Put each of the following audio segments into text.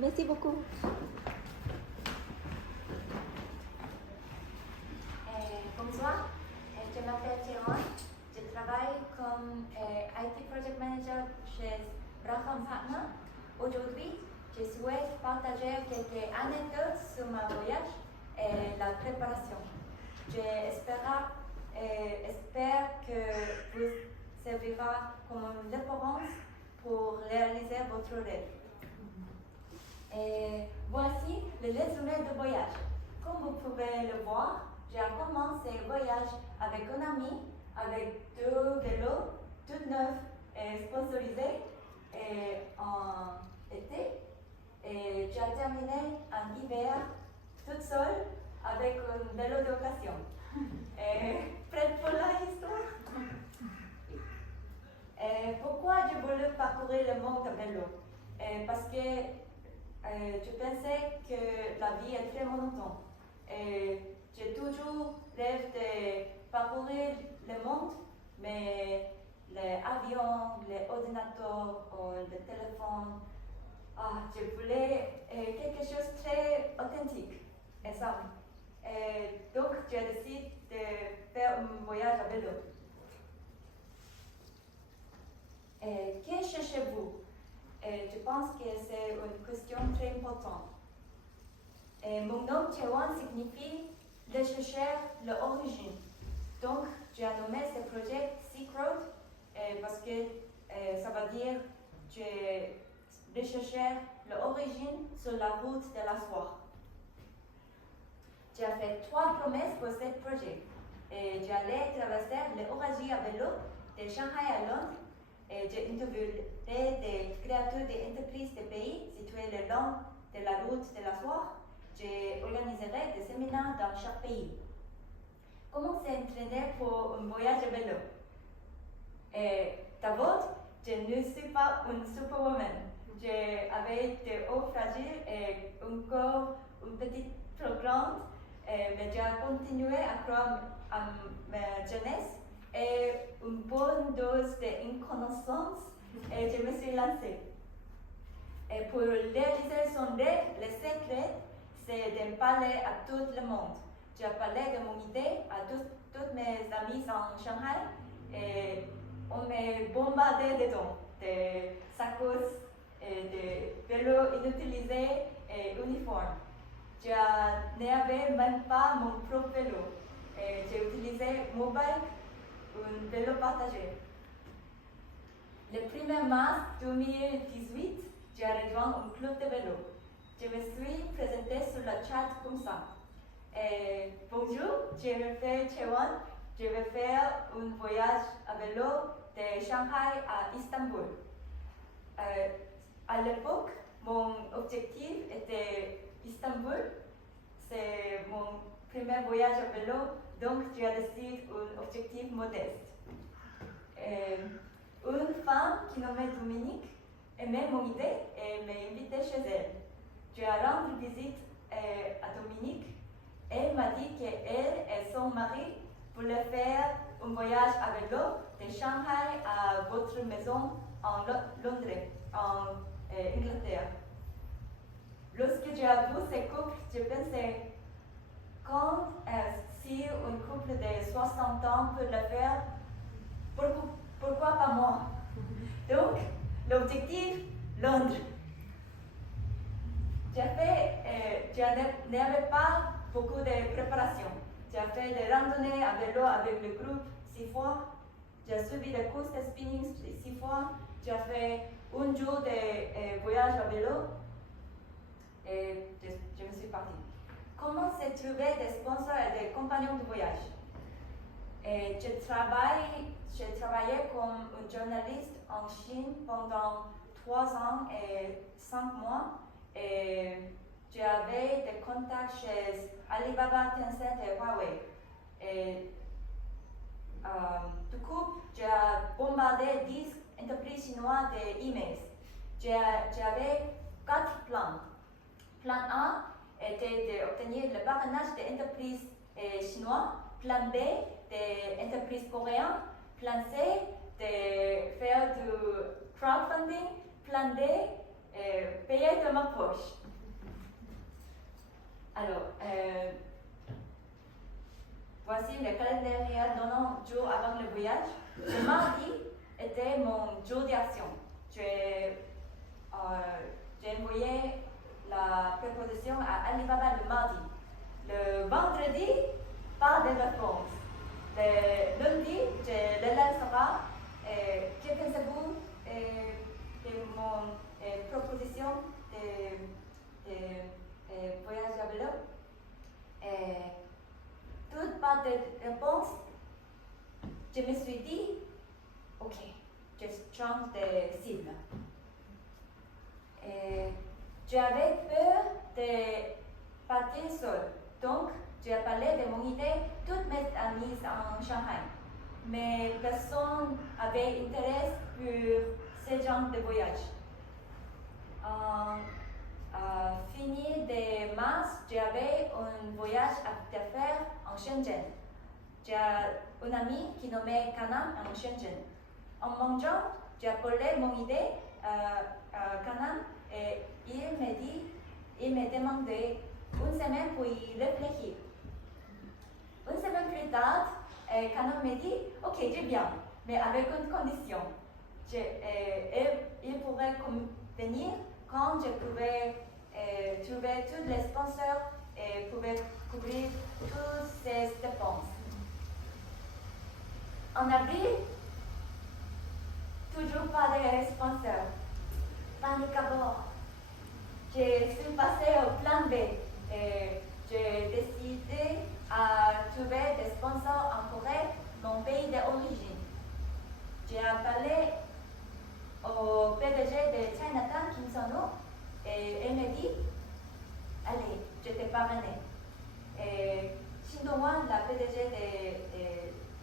Merci beaucoup. Bonsoir, je m'appelle Théron. Je travaille comme IT Project Manager chez Braham Partner. Aujourd'hui, je souhaite partager quelques anecdotes sur ma voyage et la préparation. J'espère que vous servira comme une référence pour réaliser votre rêve. Et voici le résumé du voyage. Comme vous pouvez le voir, j'ai commencé le voyage avec un ami, avec 2 vélos, tout neufs et sponsorisés en été. Et j'ai terminé en hiver toute seule avec un vélo d'occasion. Prête pour la histoire? Pourquoi j'ai voulu parcourir le monde à vélo? Parce que je pensais que la vie est très monotone. J'ai toujours rêvé de parcourir le monde, mais les avions, les ordinateurs, ou les téléphones, je voulais quelque chose de très authentique et simple. Donc, j'ai décidé de faire un voyage à vélo. Que cherchez-vous? Je pense que c'est une question très importante. Mon nom Théron signifie rechercher l'origine. Donc, j'ai nommé ce projet Silk Road parce que ça veut dire que rechercher l'origine sur la route de la soie. J'ai fait 3 promesses pour ce projet. J'allais traverser l'Eurasie à vélo de Shanghai à Londres. J'ai interviewé des créateurs d'entreprises de pays situés le long de la route de la soie. Je organiserai des séminaires dans chaque pays. Comment s'entraîner pour un voyage à vélo? D'abord, je ne suis pas une superwoman. J'avais des os fragiles et encore un petit programme, mais j'ai continué à croire à ma jeunesse et une bonne dose d'inconscience et je me suis lancée. Et pour réaliser son rêve, le secret, c'est de parler à tout le monde. J'ai parlé de mon idée à tous mes amis en Shanghai et on m'a bombardé dedans, de sacoches, de vélos inutilisés et uniformes. Je n'avais même pas mon propre vélo. J'ai utilisé Mobike, un vélo partagé. Le 1er mars 2018, j'ai rejoint un club de vélo. Je me suis présentée sur le chat comme ça. Bonjour, je m'appelle Théron. Je vais faire un voyage à vélo de Shanghai à Istanbul. À l'époque, mon objectif était Istanbul. C'est mon premier voyage à vélo, donc j'ai décidé un objectif modeste. Une femme qui nommait Dominique aimait mon idée et m'a invité chez elle. J'ai rendu visite à Dominique. Elle m'a dit qu'elle et son mari voulaient faire un voyage à vélo de Shanghai à votre maison en Londres, en Angleterre. Lorsque j'ai vu ce couple, je pensais, si un couple de 60 ans peut le faire, pourquoi pas moi? Donc, l'objectif, Londres. Je n'avais pas beaucoup de préparation. J'ai fait des randonnées à vélo avec le groupe 6 fois. J'ai suivi des courses de spinning 6 fois. J'ai fait un jour de voyage à vélo. Et je me suis partie. Comment se trouver des sponsors et des compagnons de voyage? J'ai travaillé comme un journaliste en Chine pendant 3 ans et 5 mois. Et j'avais des contacts chez Alibaba, Tencent et Huawei. Du coup, j'ai bombardé 10 entreprises chinoises d'emails. J'avais 4 plans. Plan A était d'obtenir le parrainage des entreprises chinoises. Plan B, des entreprises coréennes. Plan C, de faire du crowdfunding. Plan D, payer de ma poche. Alors, voici le calendrier 90 jours avant le voyage. Le mardi était mon jour d'action. J'ai envoyé la proposition à Alibaba le mardi. Le vendredi, pas de réponse. Le lundi, je le lancera. Que pensez-vous de mon proposition de voyage à vélo? Toute pas de réponse, je me suis dit, ok, je change de cible. J'avais peur de partir seule, donc j'ai parlé de mon idée toutes mes amies en Shanghai. Mais personne n'avait intérêt pour ce genre de voyage. Fini de mars, j'avais un voyage à faire en Shenzhen. J'ai un ami qui nommait Kanam en Shenzhen. En mangeant, j'ai appelé mon idée à Kanam et il me demandait une semaine pour y réfléchir. Une semaine plus tard, Kanam me dit ok, j'ai bien, mais avec une condition. Il pourrait venir quand je pouvais trouver tous les sponsors et pouvais couvrir toutes ces dépenses. En avril, toujours pas de sponsors. Panique à bord. Je suis passée au plan B et j'ai décidé à trouver des sponsors en Corée, mon pays d'origine. J'ai appelé au PDG de Chinatown, Kim Son-ho, et elle me dit allez, je te parraine. Shin Dong-hwan, la PDG de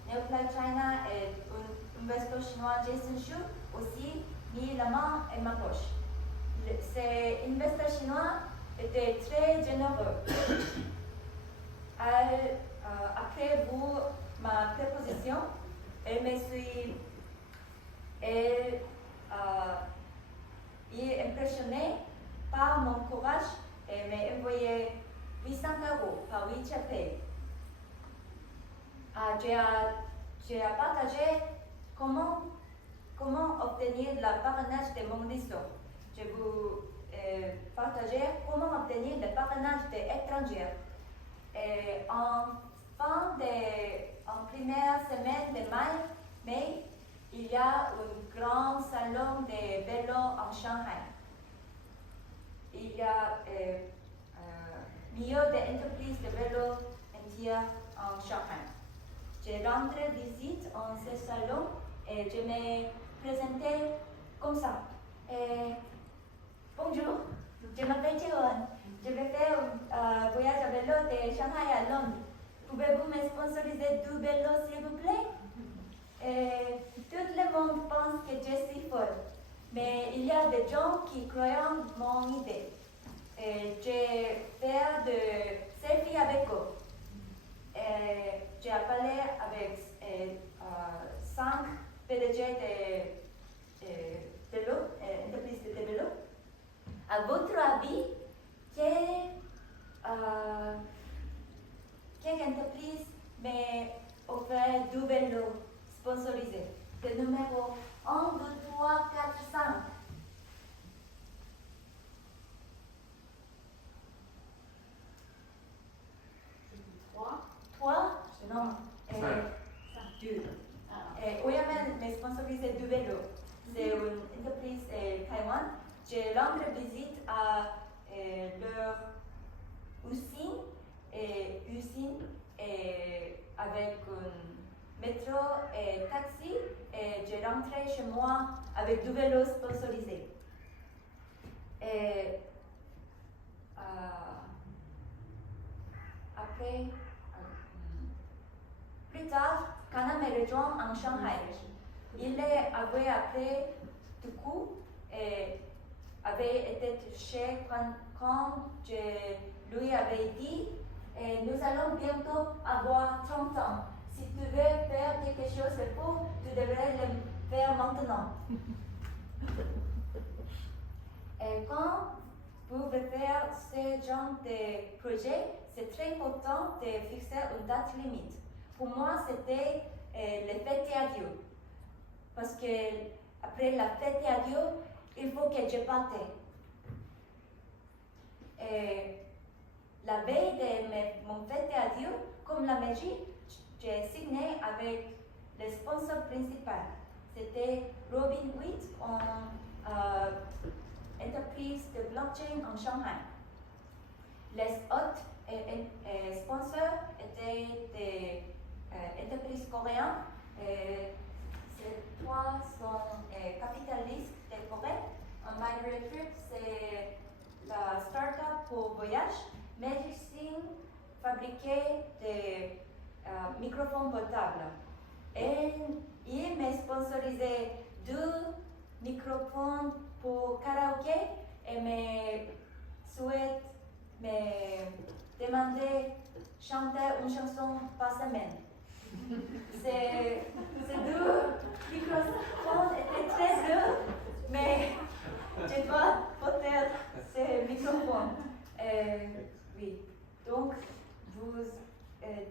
Neoply China, et un investor chinois, Jason Shu, aussi mis la main et ma poche. Ces investisseurs chinois étaient très généreux. Après ma proposition, il est impressionné par mon courage et m'a envoyé 800 € par WeChat Pay. J'ai partagé comment obtenir le parrainage de mon histoire. Je vous partager comment obtenir le parrainage des étrangers. En première semaine de mai, il y a un grand salon de vélo en Shanghai. Il y a milliers d'entreprises de vélo entières en Shanghai. J'ai rentré visite en ce salon et je me présentais comme ça. Bonjour, je m'appelle Jeon. Je vais faire un voyage à vélo de Shanghai à Londres. Pouvez-vous me sponsoriser 2 vélos, s'il vous plaît? Tout le monde pense que je suis folle, mais il y a des gens qui croient en mon idée. Je fais de selfies avec eux. J'ai parlé avec 5 PDG de vélo, entreprises de vélo. À votre avis, quelle entreprise m'a offert 2 vélos sponsorisés? Le numéro 1, 2, 3, 4, 5. 3? Non. 2. OEM m'a sponsorisé 2 vélos. C'est une entreprise Taïwan. J'ai rendu visite à leur usine avec un métro et taxi, et j'ai rentré chez moi avec 2 vélos sponsorisés. Après, plus tard, Kana me rejoint en Shanghai. Il avait appris du coup et avait été touché quand je lui avais dit nous allons bientôt avoir 30 ans. Si tu veux faire quelque chose de beau, tu devrais le faire maintenant. Et quand vous pouvez faire faire ce genre de projet, c'est très important de fixer une date limite. Pour moi, c'était les fêtes et adieu. Parce que après la fête et adieu, il faut que je parte. La veille de mon fête et adieu, comme la magie, j'ai signé avec le sponsor principal. C'était Robinhood, une entreprise de blockchain en Shanghai. Les autres sponsors étaient des entreprises coréennes. Ces trois sont capitalistes de Corée. Migrate Trip, c'est la start-up pour voyage. Medicine fabriquait des microphones portables. Et il m'a sponsorisé 2 microphones pour karaoké et me demandait chanter une chanson par semaine. Ces 2 microphones étaient très durs, mais je dois porter ces microphones. Oui, donc vous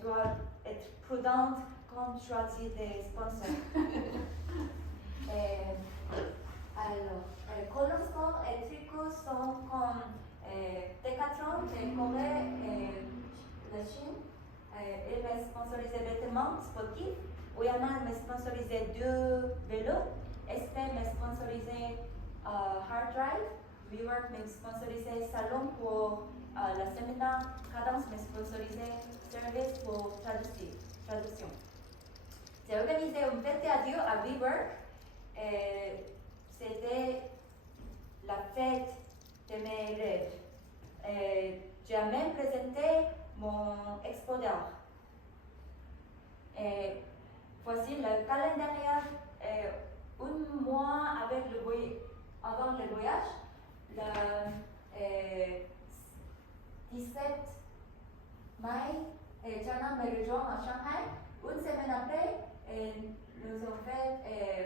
doivent être prudente quand choisir des sponsors. Alors, Colorsport et Tricot sont comme Decathlon de Corée et la Chine. Il m'a sponsorisé vêtements sportifs. Oyama m'a sponsorisé 2 vélos. SP m'a sponsorisé Hard Drive. WeWork m'a sponsorisé Salon pour la séminaire. Cadence m'a sponsorisé Service pour traduction. J'ai organisé une fête adieu à WeWork. C'était la fête de mes rêves. J'ai même présenté mon expo d'art. Voici le calendrier. Un mois avant le voyage, le 17 mai, Jana me rejoint à Shanghai. Une semaine après, nous avons fait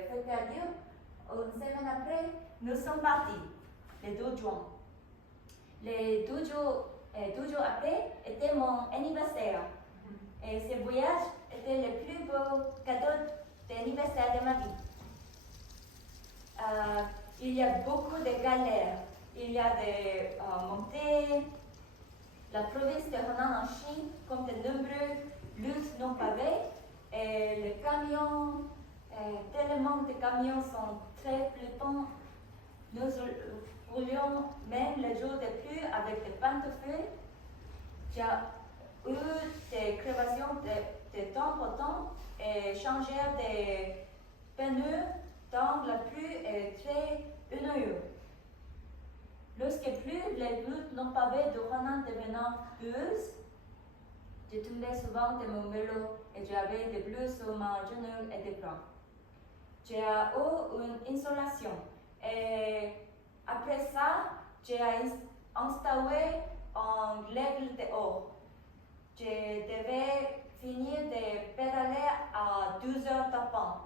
fête adieu. Une semaine après, nous sommes partis, le 2 juin. Les 2 jours après était mon anniversaire. Et ce voyage était le plus beau cadeau d'anniversaire de ma vie. Il y a beaucoup de galères. Il y a des montées. La province de Henan en Chine compte de nombreux routes non pavées. Et les camions, tellement de camions sont très flippants. Nous roulions même le jour de pluie avec des pantoufles. J'ai eu des crévations de temps en temps et changé des pneus dans la pluie est très ennuyeux. Lorsque plus les routes non pavées de Henan devenant boueuses, je tombais souvent de mon vélo et j'avais des bleus sur mes genoux et des bras. J'ai eu une insolation et après ça, j'ai installé un règle dehors. Je devais finir de pédaler à 12 heures tapant.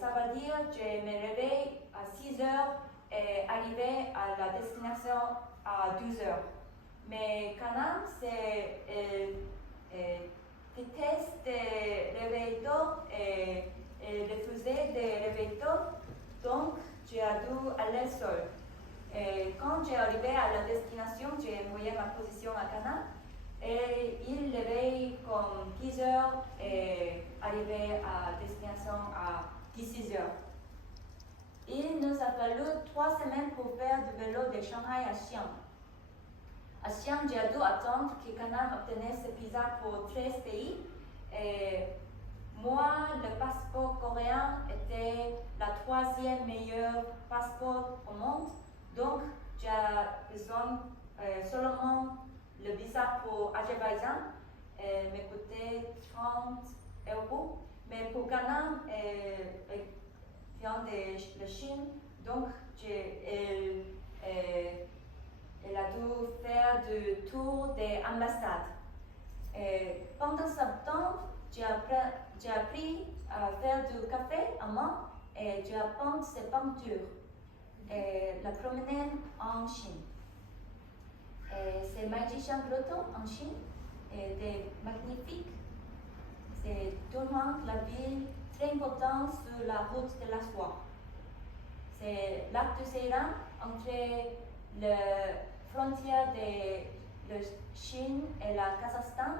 Ça veut dire que je me réveille à 6 heures et arriver à la destination à 12 heures. Mais quand même, c'est vitesse de réveil tôt et refuser de réveil tôt, donc j'ai dû aller seul. Et quand j'ai arrivé à la destination, j'ai envoyé ma position à Cana et il réveille comme 10 heures et arrivé à la destination à 16 heures. Il nous a fallu 3 semaines pour faire du vélo de Shanghai à Xi'an. À Xi'an, j'ai dû attendre que Canan obtenait ce visa pour 13 pays. Et moi, le passeport coréen était la 3e meilleure passeport au monde. Donc, j'ai besoin seulement le visa pour Azerbaïdjan. Me coûtait 30 euros. Mais pour Ghana, vient de la Chine, donc elle a dû faire du tour des ambassades. Pendant ce temps, j'ai appris à faire du café à main et j'ai appris ses peintures. La promenade en Chine. magiciens flottants en Chine, et des magnifiques. C'est tourmente la ville très importante sur la route de la soie. C'est lac de Seyran entre la frontière de la Chine et le Kazakhstan.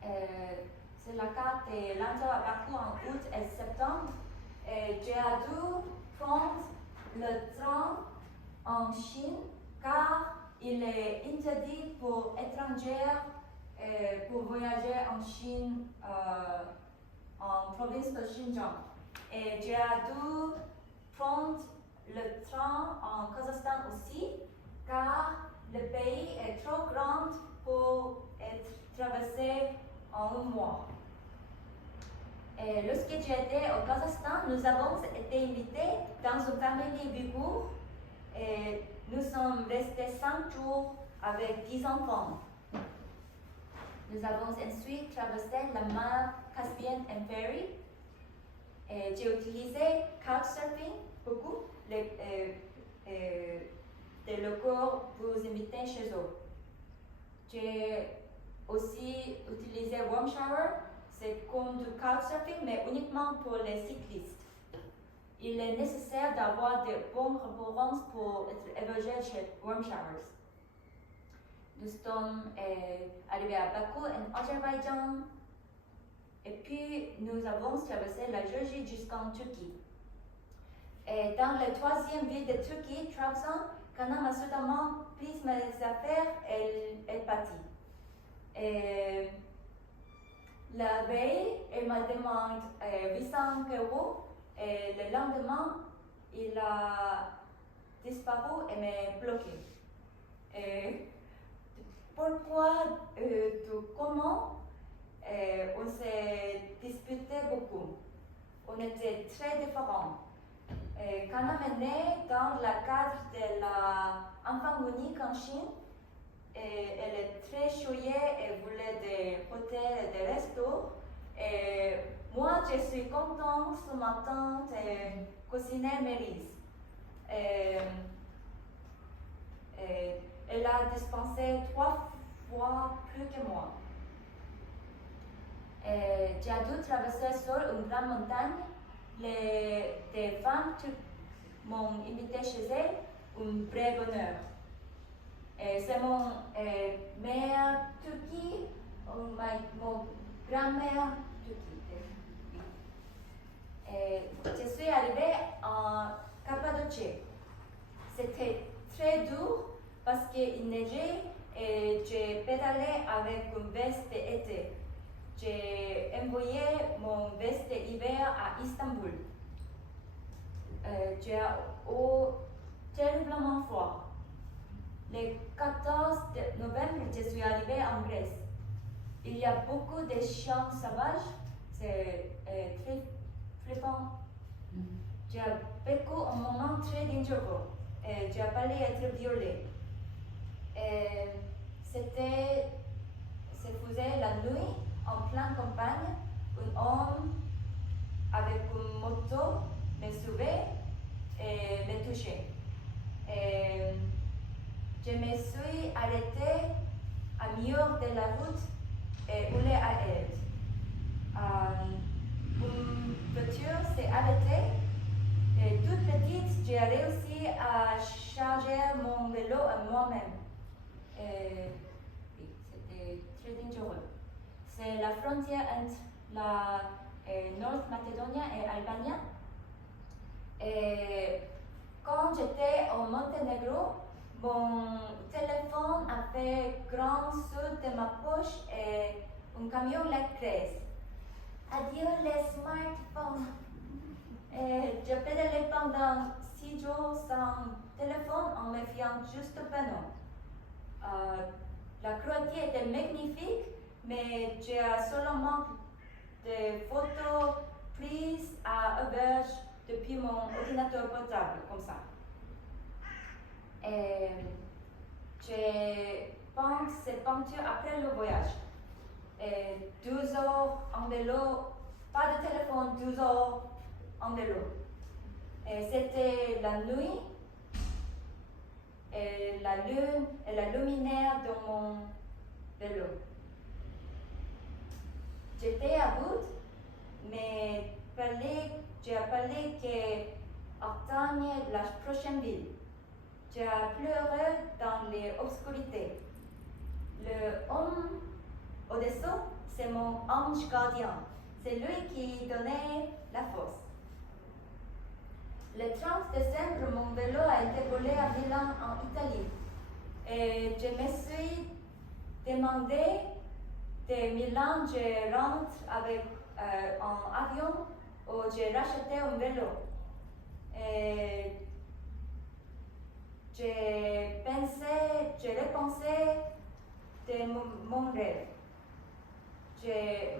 C'est la carte de l'Inde à Bakou en août et septembre. J'ai dû prendre le train en Chine car il est interdit pour étrangers pour voyager en Chine, en province de Xinjiang. Et j'ai dû prendre le train en Kazakhstan aussi, car le pays est trop grand pour être traversé en un mois. Et lorsque j'étais au Kazakhstan, nous avons été invités dans une famille ouïghour et nous sommes restés 5 jours avec 10 enfants. Nous avons ensuite traversé la mer Caspienne en ferry. J'ai utilisé Couchsurfing beaucoup. Des locaux vous inviter chez eux. J'ai aussi utilisé Warm Shower. C'est comme du Couchsurfing, mais uniquement pour les cyclistes. Il est nécessaire d'avoir de bonnes références pour être hébergé chez Warm Showers. Nous sommes arrivés à Bakou, en Azerbaïdjan, et puis nous avons traversé la Géorgie jusqu'en Turquie. Et dans la troisième ville de Turquie, Trabzon, Kana m'a soudainement pris mes affaires et elle est partie. Et la veille, elle m'a demandé 800 € et le lendemain, il a disparu et m'a bloqué. Et pourquoi, comment, on s'est disputé beaucoup. On était très différents. Kana est née dans le cadre de l'enfant unique en Chine. Et elle est très choyée et voulait des hôtels et des restos. Et moi, je suis contente ce matin de cuisiner mes riz. Elle a dépensé 3 fois plus que moi. J'ai dû traverser sur une grande montagne. Des femmes m'ont invité chez elles, un vrai bonheur. C'est mon mère Turquie, mon grand-mère Turquie. Je suis arrivée en Cappadoce. C'était très dur parce qu'il neigeait et j'ai pédalé avec une veste d'été. J'ai envoyé mon veste d'hiver à Istanbul. J'ai eu terriblement froid. Le 14 novembre, je suis arrivée en Grèce. Il y a beaucoup de chiens sauvages, c'est très flippant. J'ai vécu un moment très dangereux et j'ai failli être violée. Se faisait la nuit en pleine campagne. Un homme avec une moto me suivait et me touchait. Je me suis arrêtée à milieu de la route et roulé à elle. Une voiture s'est arrêtée et toute petite, j'ai réussi à charger mon vélo à moi-même. C'était très dangereux. C'est la frontière entre la Nord-Macédoine et Albanie. Et quand j'étais au Monténégro, mon téléphone a fait grand saut de ma poche et un camion l'a créé. Adieu les smartphones. Je pédalais pendant 6 jours sans téléphone en me fiant juste au panneau. La Croatie était magnifique, mais j'ai seulement des photos prises à auberge depuis mon ordinateur portable, comme ça. Et je pense cette peinture après le voyage. 12 heures en vélo, pas de téléphone, 12 heures en vélo. C'était la nuit. et la lune et la lumière dans mon vélo. J'étais à bout, mais j'ai appelé qu'atteigne la prochaine ville. J'ai pleuré dans l'obscurité. Le homme au-dessous, c'est mon ange gardien. C'est lui qui donnait la force. Le 30 décembre, mon vélo a été volé à Milan, en Italie. Et je me suis demandé de Milan, je rentre avec un avion ou j'ai racheté un vélo. Et j'ai repensé de mon rêve.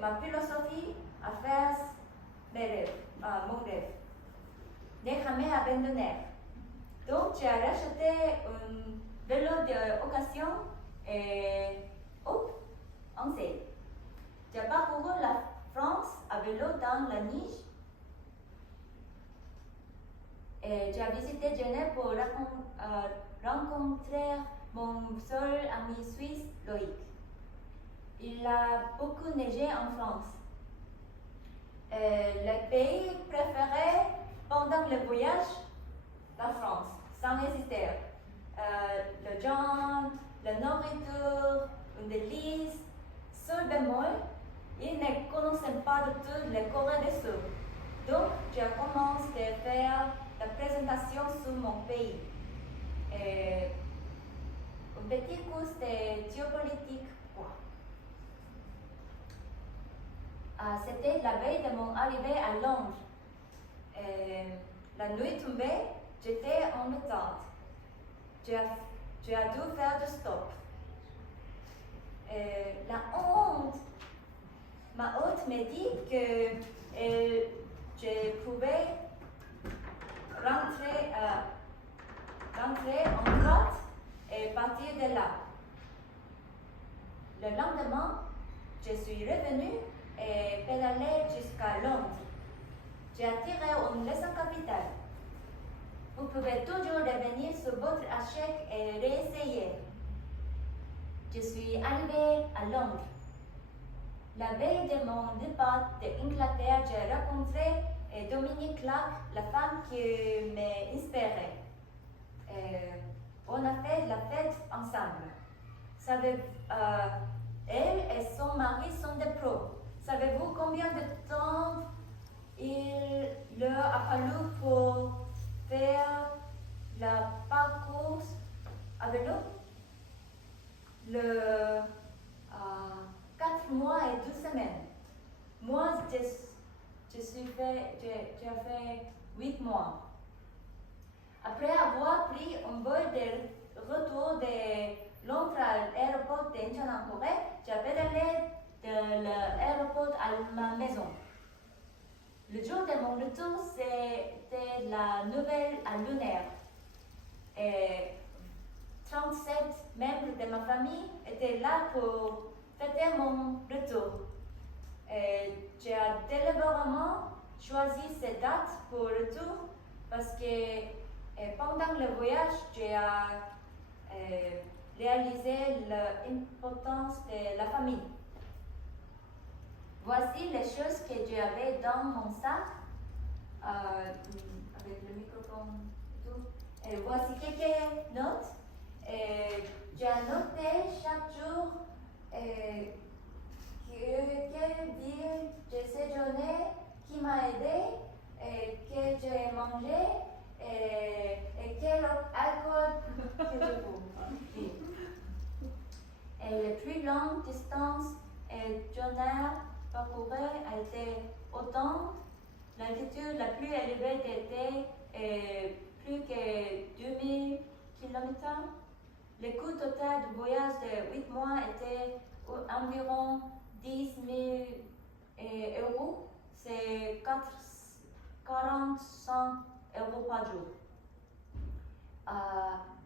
Ma philosophie à faire mon rêve. Ne jamais abandonner. Donc, j'ai racheté un vélo d'occasion et on sait. J'ai parcouru la France à vélo dans la neige. Et j'ai visité Genève pour rencontrer mon seul ami suisse, Loïc. Il a beaucoup neigé en France. Le pays préféré pendant le voyage, la France, sans hésiter. Le genre, la nourriture, une délice. Seul bémol, il ne connaissait pas du tout la Corée du Sud. Donc, j'ai commencé à faire la présentation sur mon pays. Un petit cours de géopolitique. C'était la veille de mon arrivée à Londres. La nuit tombée, j'étais en attente. J'ai dû faire du stop. La honte, ma hôte m'a dit que je pouvais rentrer en droite et partir de là. Le lendemain, je suis revenue et pédalé jusqu'à Londres. J'ai attiré une leçon capitale. Vous pouvez toujours revenir sur votre échec et réessayer. Je suis arrivée à Londres. La veille de mon départ d'Angleterre, j'ai rencontré Dominique Clark, la femme qui m'a inspirée. On a fait la fête ensemble. Elle et son mari sont des pros. Savez-vous combien de temps il leur a fallu pour faire le parcours à vélo? 4 mois et 2 semaines. Moi, j'ai fait 8 mois. Après avoir pris un vol de retour de Londres à l'aéroport d'Incheon en Corée, j'ai pédalé de l'aéroport à ma maison. Le jour de mon retour, c'était la nouvelle lunaire. Et 37 membres de ma famille étaient là pour fêter mon retour. J'ai délibérément choisi cette date pour le retour parce que pendant le voyage, j'ai réalisé l'importance de la famille. Voici les choses que j'avais dans mon sac, avec le microphone et tout. Et voici quelques notes. J'ai noté chaque jour quelle ville j'ai séjourné, qui m'a aidé, que j'ai mangé et quel alcool que je bois. Et la plus longue distance journée parcourue a été autant. L'altitude la plus élevée était plus que 2000 km. Le coût total du voyage de 8 mois était environ 10 000 euros. C'est 45 euros par jour.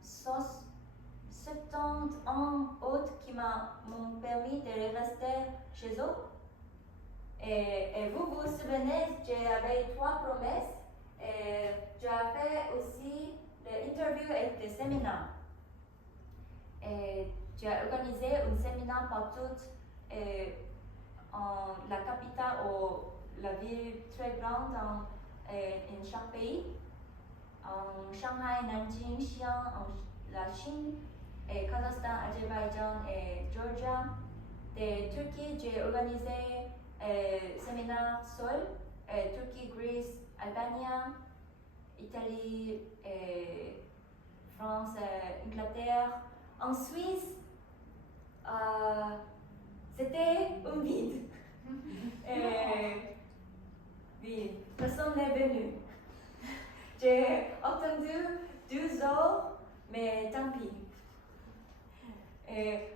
71 autres qui m'ont permis de rester chez eux. Et vous vous souvenez, j'avais 3 promesses. J'ai fait aussi l'interview et le séminaire. J'ai organisé un séminaire partout en la capitale ou la ville très grande dans chaque pays. En Shanghai, Nanjing, Xi'an, la Chine, Kazakhstan, Azerbaïdjan et Georgia. De Turquie, j'ai organisé séminaire seul. Turquie, Grèce, Albanie, Italie, France, Angleterre. En Suisse, c'était un vide. Oui, personne n'est venu. J'ai attendu 2 heures, mais tant pis.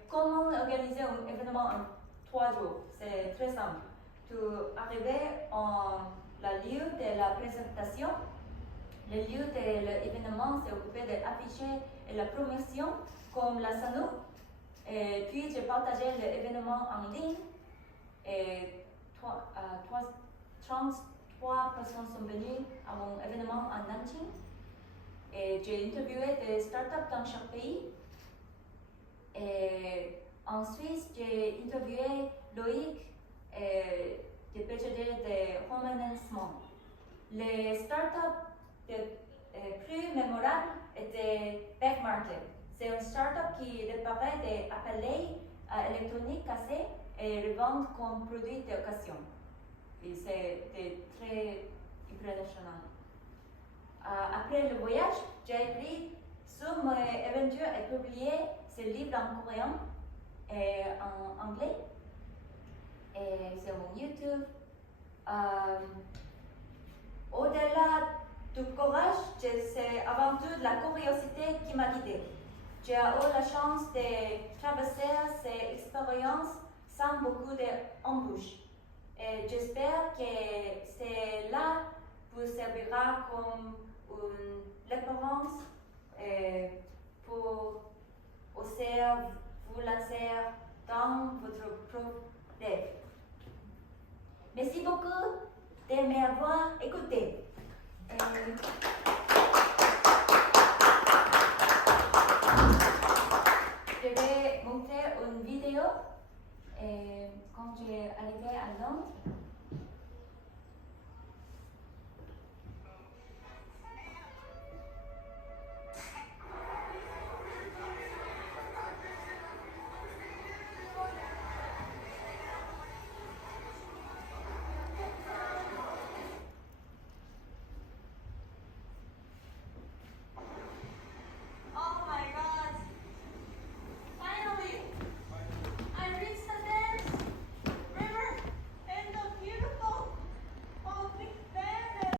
Comment organiser un événement en 3 jours? C'est très simple. Tu arrives en la lieu de la présentation. Le lieu de l'événement s'est occupé d'afficher la promotion comme la SANU. Puis j'ai partagé l'événement en ligne. 33 personnes sont venues à mon événement en Nanjing. J'ai interviewé des startups dans chaque pays. En Suisse, j'ai interviewé Loïc, le PDG de Home Enhancement. Les startups plus mémorables étaient Back Market. C'est une startup qui réparait des appareils électroniques cassés et revend comme produit d'occasion. C'était très impressionnant. Après le voyage, j'ai écrit sur mon aventure et publié ce livre en coréen et en anglais. Et sur mon YouTube. Au-delà du courage, c'est avant tout la curiosité qui m'a guidée. J'ai eu la chance de traverser ces expériences sans beaucoup d'embûches. Et j'espère que cela vous servira comme une référence pour oser vous lancer dans votre propre rêve. Merci beaucoup de m'avoir écouté. Je vais montrer une vidéo quand j'ai arrivé à Londres.